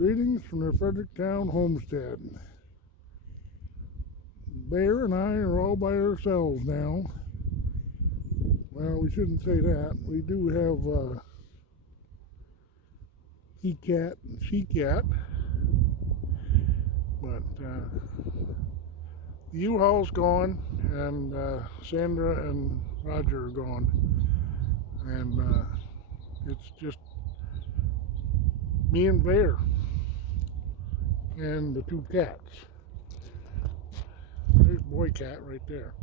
Greetings from the Fredericktown Homestead. Bear and I are all by ourselves now. Well, we shouldn't say that. We do have he cat and she cat, but the U-Haul's gone, and Sandra and Roger are gone, and it's just me and Bear and the two cats. There's boy cat right there.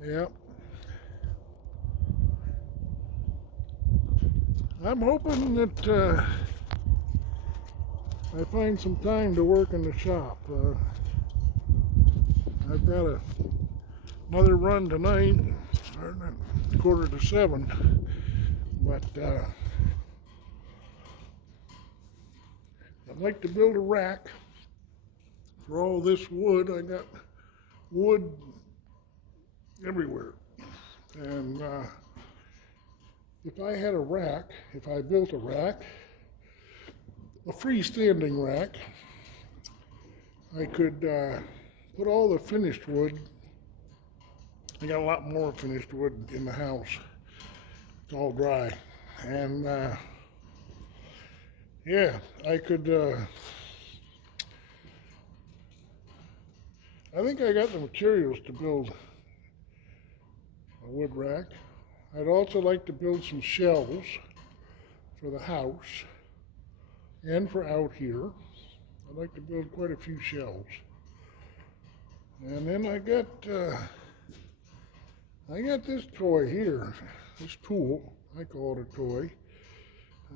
Yep. I'm hoping that I find some time to work in the shop. I've got another run tonight, starting at 6:45, but I'd like to build a rack for all this wood. I got wood everywhere, and if I had a rack, if I built a rack, a freestanding rack, I could put all the finished wood. I got a lot more finished wood in the house. It's all dry, and yeah, I could. I think I got the materials to build a wood rack. I'd also like to build some shelves for the house and for out here. I'd like to build quite a few shelves. And then I got this toy here, this tool. I call it a toy.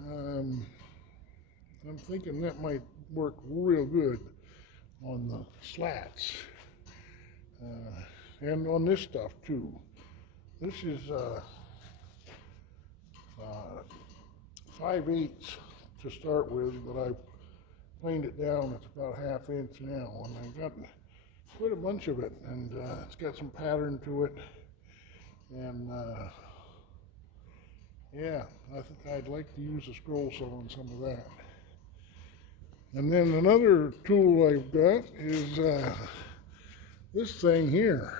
I'm thinking that might work real good on the slats and on this stuff too. This is 5/8 to start with, but I planed it down. It's about 1/2 inch now, and I've got quite a bunch of it, and it's got some pattern to it, and yeah, I think I'd like to use a scroll saw on some of that. And then another tool I've got is this thing here.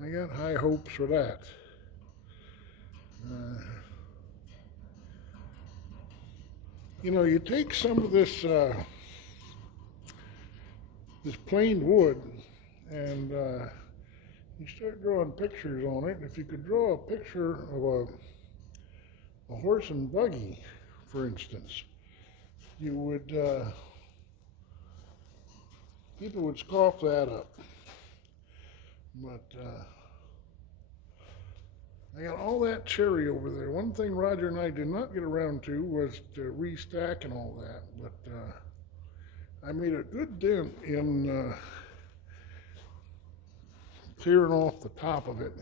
I got high hopes for that. You know, you take some of this this planed wood, and you start drawing pictures on it. If you could draw a picture of a horse and buggy, for instance, you would people would scoff that up. But I got all that cherry over there. One thing Roger and I did not get around to was to restack and all that, but I made a good dent in clearing off the top of it,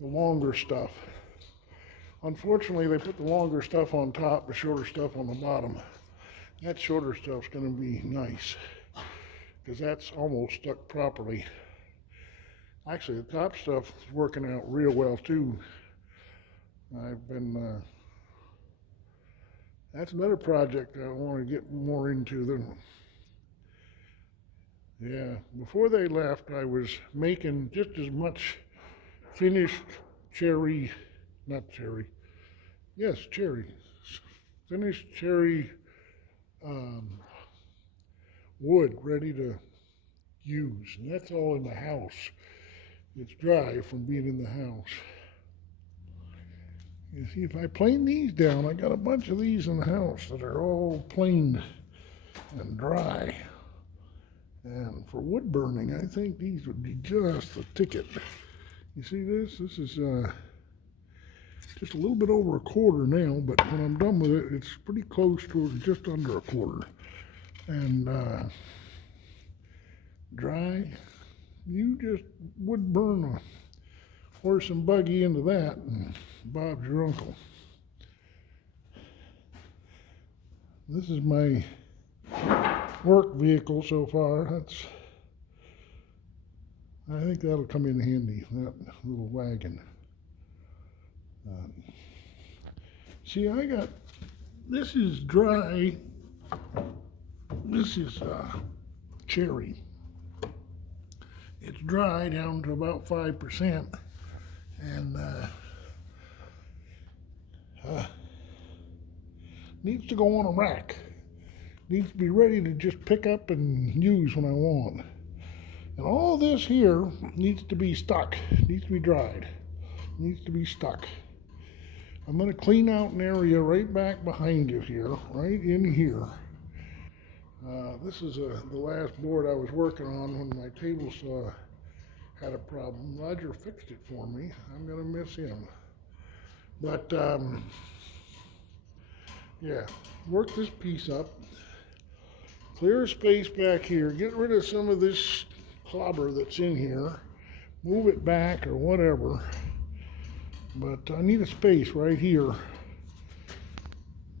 the longer stuff. Unfortunately, they put the longer stuff on top, the shorter stuff on the bottom. That shorter stuff's going to be nice, because that's almost stuck properly. Actually, the top stuff is working out real well too. I've been, that's another project I want to get more into. Yeah, before they left, I was making just as much finished cherry, finished cherry wood ready to use, and that's all in the house. It's dry from being in the house. You see, if I plane these down, I got a bunch of these in the house that are all planed and dry. And for wood burning, I think these would be just the ticket. You see this? This is just a little bit over 1/4 now, but when I'm done with it, it's pretty close to just under 1/4. And dry. You just would burn a horse and buggy into that, and Bob's your uncle. This is my work vehicle so far. I think that'll come in handy, that little wagon. See, this is dry. This is cherry. It's dry down to about 5%, and needs to go on a rack. Needs to be ready to just pick up and use when I want. And all this here needs to be stuck, needs to be dried, needs to be stuck. I'm going to clean out an area right back behind you here, right in here. This is the last board I was working on when my table saw had a problem. Roger fixed it for me. I'm going to miss him. But yeah, work this piece up. Clear space back here. Get rid of some of this clobber that's in here. Move it back or whatever. But I need a space right here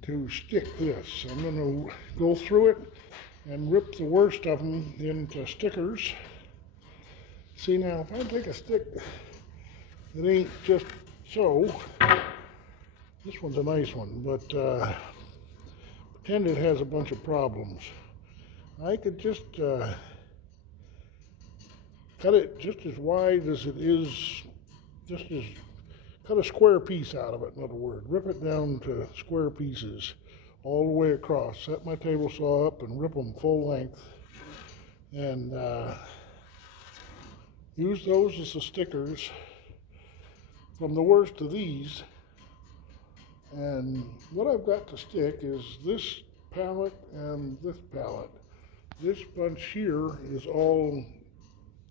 to stick this. I'm going to go through it and rip the worst of them into stickers. See, now if I take a stick that ain't just so, this one's a nice one, but pretend it has a bunch of problems. I could just cut it just as wide as it is, cut a square piece out of it, in other words. Rip it down to square pieces all the way across. Set my table saw up and rip them full length. And use those as the stickers from the worst of these. And what I've got to stick is this pallet and this pallet. This bunch here is all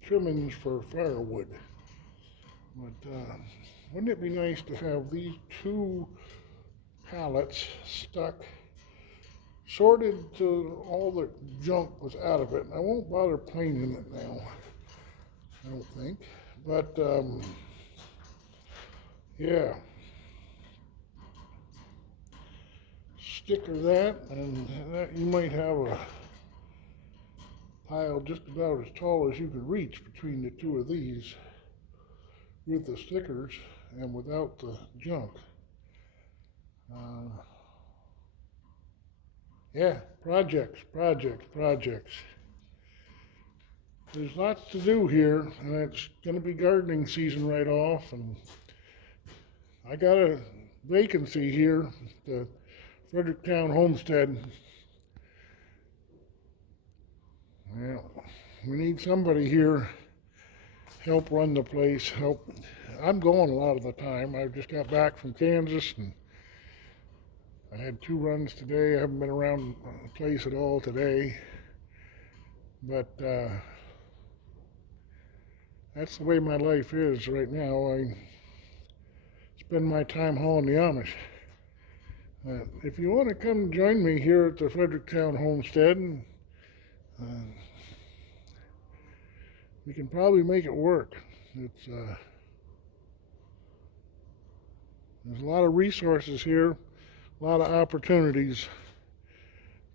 trimmings for firewood. But wouldn't it be nice to have these two pallets stuck, sorted to all the junk was out of it? I won't bother planing it now, I don't think. But yeah, sticker that, and that you might have a pile just about as tall as you could reach between the two of these with the stickers and without the junk. Yeah, projects. There's lots to do here, and it's going to be gardening season right off, and I got a vacancy here at the Fredericktown Homestead. Well, we need somebody here, help run the place, help. I'm going a lot of the time. I just got back from Kansas, and I had 2 runs today. I haven't been around the place at all today, but that's the way my life is right now. I spend my time hauling the Amish. If you want to come join me here at the Fredericktown Homestead, we can probably make it work. It's there's a lot of resources here, a lot of opportunities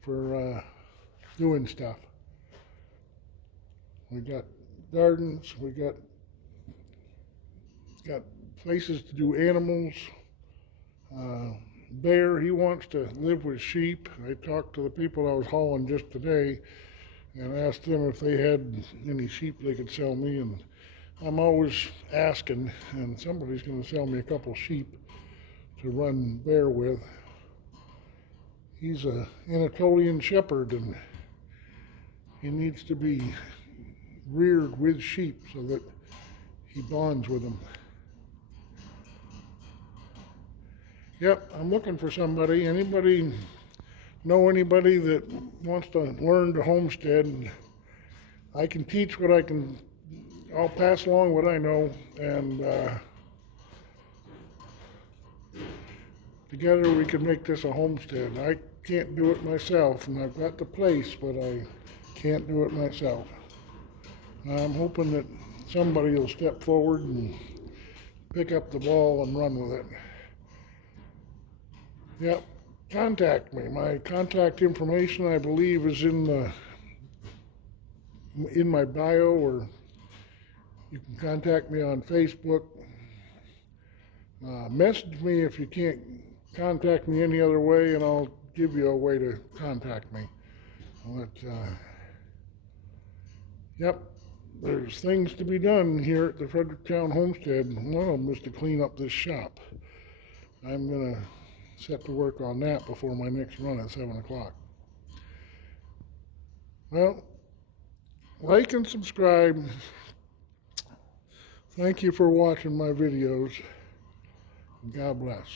for doing stuff. We got gardens, we got places to do animals. Bear, he wants to live with sheep. I talked to the people I was hauling just today and asked them if they had any sheep they could sell me, and I'm always asking, and somebody's going to sell me a couple sheep to run Bear with. He's an Anatolian shepherd, and he needs to be reared with sheep so that he bonds with them. Yep, I'm looking for somebody. Anybody know anybody that wants to learn to homestead? And I can teach what I can. I'll pass along what I know, and together we can make this a homestead. I can't do it myself, and I've got the place, but I can't do it myself. I'm hoping that somebody will step forward and pick up the ball and run with it. Yep, contact me. My contact information, I believe, is in my bio or You can contact me on Facebook. Message me if you can't contact me any other way, and I'll give you a way to contact me. But, yep, there's things to be done here at the Fredericktown Homestead. One of them is to clean up this shop. I'm going to set to work on that before my next run at 7 o'clock. Well, like and subscribe. Thank you for watching my videos. God bless.